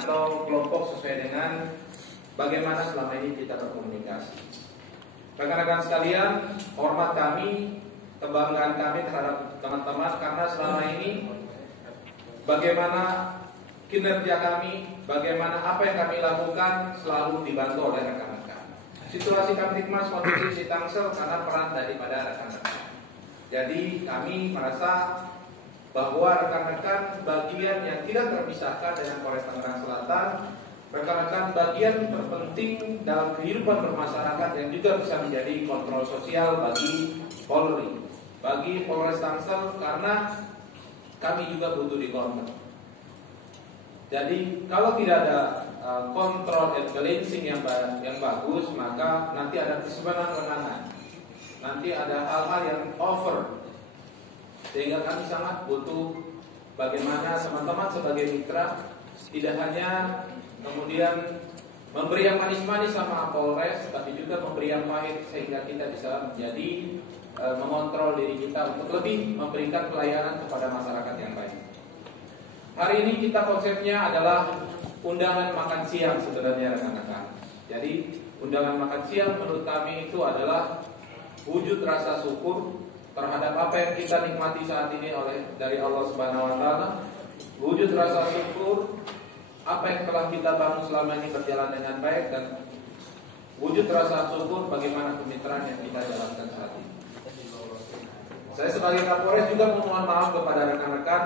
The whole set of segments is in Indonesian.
atau kelompok sesuai dengan bagaimana selama ini kita berkomunikasi. Rekan-rekan sekalian, hormat kami, kebanggaan kami terhadap teman-teman karena selama ini bagaimana kinerja kami, bagaimana apa yang kami lakukan selalu dibantu oleh rekan-rekan. Situasi Kamtibmas kondisi di Tangsel karena peran daripada rekan-rekan. Jadi kami merasa bahwa rekan-rekan bagian yang tidak terpisahkan dengan Polres Tangerang Selatan, rekan-rekan bagian terpenting dalam kehidupan bermasyarakat yang juga bisa menjadi kontrol sosial bagi Polri, bagi Polres Tangsel, karena kami juga butuh dikontrol. Jadi kalau tidak ada kontrol and balancing yang bagus, maka nanti ada kesewenang-wenangan, nanti ada hal-hal yang over, sehingga kami sangat butuh bagaimana teman-teman sebagai mitra tidak hanya kemudian memberi yang manis-manis sama Polres, tapi juga memberi yang pahit sehingga kita bisa menjadi mengontrol diri kita untuk lebih memberikan pelayanan kepada masyarakat yang baik. Hari ini kita konsepnya adalah undangan makan siang sebenarnya rekan-rekan. Jadi undangan makan siang menurut kami itu adalah wujud rasa syukur terhadap apa yang kita nikmati saat ini dari Allah Subhanahu wa taala. Wujud rasa syukur apa yang telah kita bangun selama ini berjalan dengan baik, dan wujud rasa syukur bagaimana kemitraan yang kita jalankan saat ini. Saya sebagai Kapolres juga memohon maaf kepada rekan-rekan,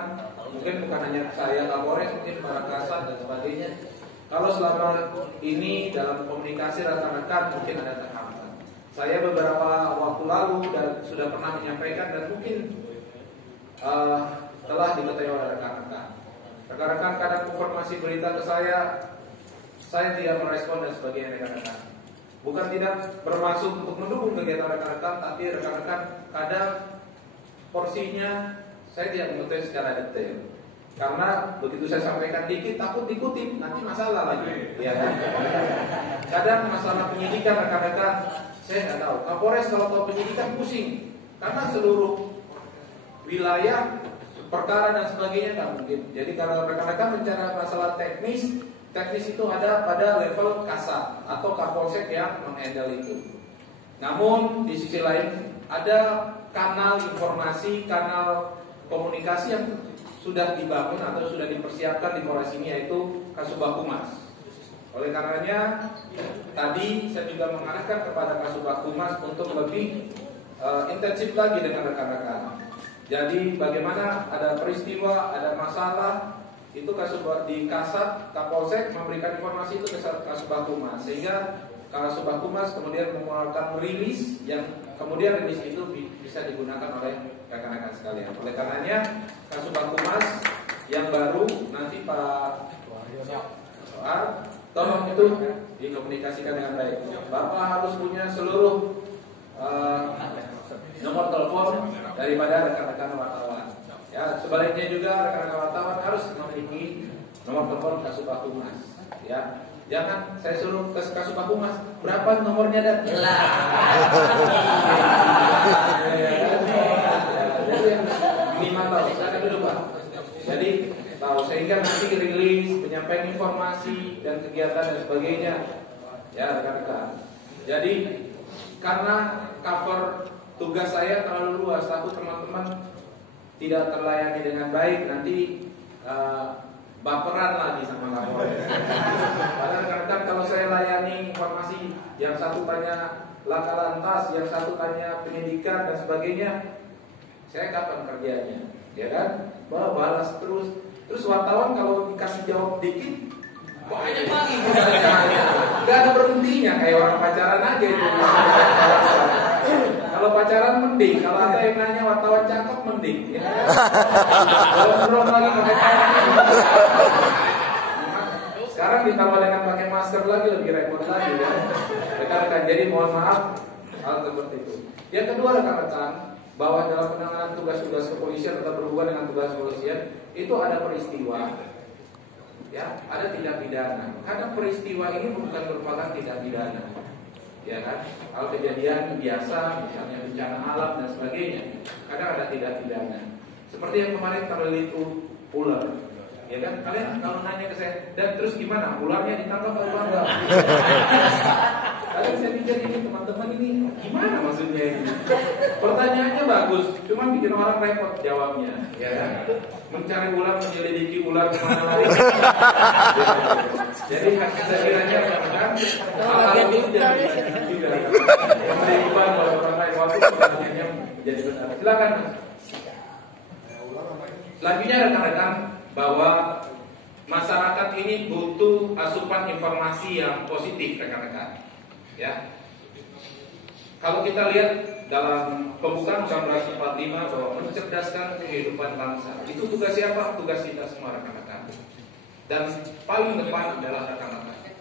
mungkin bukan hanya saya Kapolres, mungkin para kasat dan sebagainya. Kalau selama ini dalam komunikasi rekan-rekan mungkin ada terhambat. Saya beberapa waktu lalu sudah pernah menyampaikan dan mungkin telah diketahui oleh rekan-rekan. Rekan-rekan kadang konfirmasi berita ke saya tidak merespon dan sebagainya rekan-rekan. Bukan tidak bermaksud untuk mendukung kegiatan rekan-rekan, tapi rekan-rekan kadang porsinya saya tidak mengetahui secara detail. Karena begitu saya sampaikan dikit takut dikutip, nanti masalah lagi. Ya kan? Kadang masalah penyidikan rekan-rekan saya nggak tahu. Kapolres kalau tahu penyidikan pusing, karena seluruh wilayah perkara dan sebagainya nggak mungkin. Jadi kalau rekan-rekan bicara masalah teknis itu ada pada level kasat atau kapolsek yang menghandle itu. Namun di sisi lain ada kanal informasi, kanal komunikasi yang sudah dibangun atau sudah dipersiapkan di Polres ini, yaitu Kasubag Humas. Oleh karenanya tadi saya juga mengarahkan kepada Kasubag Humas untuk lebih intensif lagi dengan rekan-rekan. Jadi bagaimana ada peristiwa, ada masalah, itu Kasubag di Kasat, Kapolsek memberikan informasi itu ke Kasubag Humas, sehingga Kasubag Humas kemudian mengeluarkan rilis yang kemudian rilis itu bisa digunakan oleh rekan-rekan sekalian. Oleh karenanya Kasubag Humas yang baru nanti Pak Soar, tolong itu dikomunikasikan dengan baik. Bapak harus punya seluruh nomor telepon daripada rekan-rekan wartawan. Ya, sebaliknya juga rekan-rekan wartawan harus memiliki nomor telepon Kasubag Humas. Ya, jangan saya suruh ke Kasubag Humas, berapa nomornya dan minimal tahu. Silakan dulu Pak. Jadi tahu sehingga nanti rilis, penyampaian informasi dan kegiatan dan sebagainya. Ya rekan-rekan. Jadi karena cover tugas saya terlalu luas, takut teman-teman tidak terlayani dengan baik, nanti baperan lagi sama Kapolres. Padahal rekan-rekan kalau saya layani informasi, yang satu tanya laka lantas, yang satu tanya penyidikan dan sebagainya, saya kapan kerjanya, ya kan? Balas terus wartawan kalau dikasih jawab dikit banyak lagi pertanyaannya, nggak ada berhentinya, kayak orang pacaran aja itu. Kalau pacaran mending, kalau ada yang nanya wartawan cakep mending. Ya. Kalau lagi pakai sekarang ditambah dengan pakai masker lagi lebih repot lagi ya. Rekan-rekan, jadi mohon maaf hal seperti itu. Yang kedua rekan-rekan, bahwa dalam penanganan tugas-tugas kepolisian atau berhubungan dengan tugas kepolisian itu ada peristiwa. Ya, ada tindak pidana. Karena peristiwa ini bukan merupakan tindak pidana. Ya kan? Kalau kejadian biasa, misalnya bencana alam dan sebagainya, kadang ada tindak pidana. Seperti yang kemarin terjadi itu ular. Ya kan? Kalian kalau nanya ke saya, dan terus gimana? Ularnya ditangkap atau enggak? Kalian saya pikir ini teman-teman ini gimana maksudnya ini? Pertanyaannya bagus, cuma bikin orang repot jawabnya, ya kan? Mencari ular, menyelidiki ular kemana lagi. Jadi sekiranya kan hal itu jadi juga memberi beban pada orang lain waktu pertanyaannya menjadi benar. Silakan. Selanjutnya rekan-rekan, bahwa masyarakat ini butuh asupan informasi yang positif, rekan-rekan. Ya, kalau kita lihat dalam pembukaan 1945 bahwa mencerdaskan kehidupan bangsa, itu tugas siapa? Tugas kita semua, rekan-rekan. Dan paling depan adalah rekan-rekan.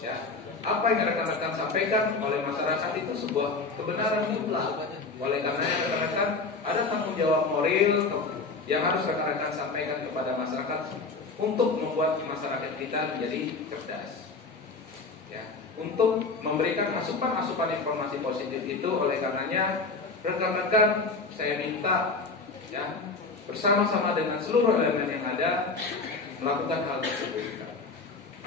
Ya, apa yang rekan-rekan sampaikan oleh masyarakat itu sebuah kebenaran mutlak. Oleh karenanya rekan-rekan ada tanggung jawab moral yang harus rekan-rekan sampaikan kepada masyarakat untuk membuat masyarakat kita menjadi cerdas. Ya, untuk memberikan asupan-asupan informasi positif itu, oleh karenanya rekan-rekan saya minta ya bersama-sama dengan seluruh elemen yang ada melakukan hal tersebut.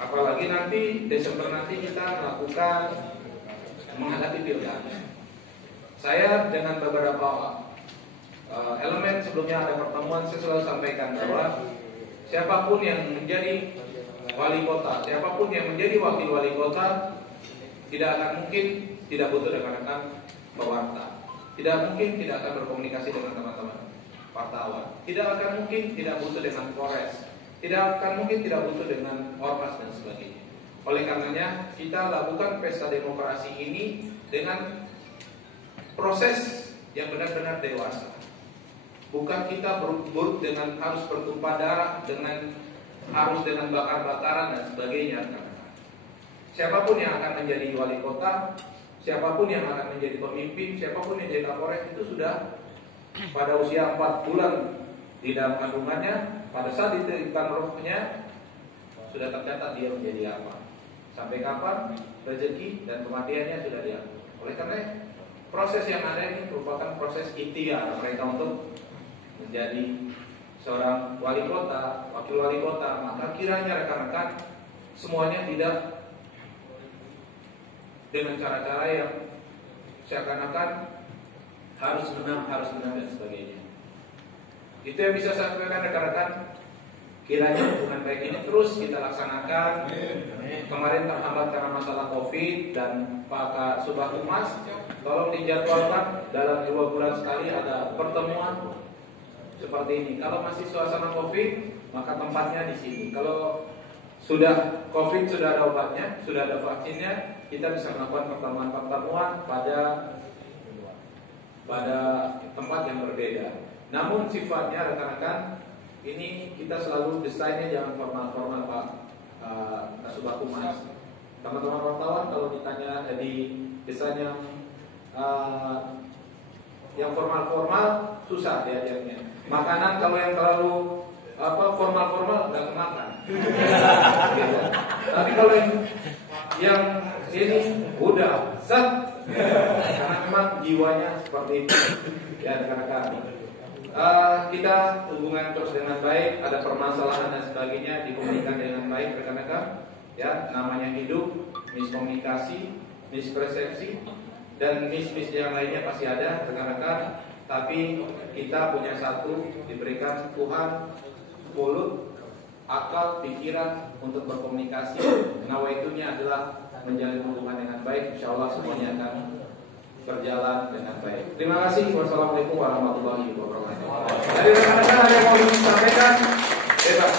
Apalagi nanti Desember nanti kita melakukan menghadapi pilkada. Saya dengan beberapa elemen sebelumnya ada pertemuan, saya selalu sampaikan bahwa siapapun yang menjadi wali kota, siapapun yang menjadi wakil wali kota, tidak akan mungkin tidak butuh rekan-rekan pewarta, tidak mungkin tidak akan berkomunikasi dengan teman-teman wartawan, tidak akan mungkin tidak butuh dengan Polres, tidak akan mungkin tidak butuh dengan Ormas dan sebagainya. Oleh karenanya kita lakukan pesta demokrasi ini dengan proses yang benar-benar dewasa. Bukan kita berburuk dengan harus bertumpah darah, dengan harus dengan bakar-bakaran dan sebagainya. Siapapun yang akan menjadi wali kota, siapapun yang akan menjadi pemimpin, siapapun yang jadi Kapolres itu sudah pada usia 4 bulan di dalam kandungannya, pada saat ditiupkan rohnya sudah tercatat dia menjadi apa, sampai kapan rezeki dan kematiannya sudah diatur. Oleh karena proses yang ada ini merupakan proses ikhtiar mereka untuk menjadi seorang wali kota, wakil wali kota. Maka kiranya rekan-rekan semuanya tidak dengan cara-cara yang seakan-akan harus menang dan sebagainya. Itu yang bisa saya sampaikan rekan-rekan. Kiranya hubungan baik ini terus kita laksanakan. Kemarin terhambat karena masalah COVID dan Pak Subah Humas tolong dijadwalkan dalam 2 bulan sekali ada pertemuan seperti ini. Kalau masih suasana COVID, maka tempatnya di sini. Kalau sudah COVID, sudah ada obatnya, sudah ada vaksinnya, kita bisa melakukan pertemuan-pertemuan pada tempat yang berbeda. Namun sifatnya rekan-rekan ini kita selalu desainnya jangan formal-formal Pak Kasubag Humas. Teman-teman wartawan kalau ditanya di desain yang formal-formal susah diajarnya. Makanan kalau yang terlalu formal-formal nggak kemakan. Tapi kalau yang ini udah set, karena memang jiwanya seperti itu. Ya rekan-rekan, kita hubungan terus dengan baik, ada permasalahan dan sebagainya dikomunikasikan dengan baik rekan-rekan. Ya namanya hidup, miskomunikasi, mispersepsi dan mis yang lainnya pasti ada rekan-rekan. Tapi kita punya satu, diberikan Tuhan mulut, akal, pikiran untuk berkomunikasi. Nawaitunya adalah menjalin hubungan dengan baik. Insya Allah semuanya akan berjalan dengan baik. Terima kasih. Wassalamualaikum warahmatullahi wabarakatuh. Dari rekan-rekan ada yang mau disampaikan? Bebas.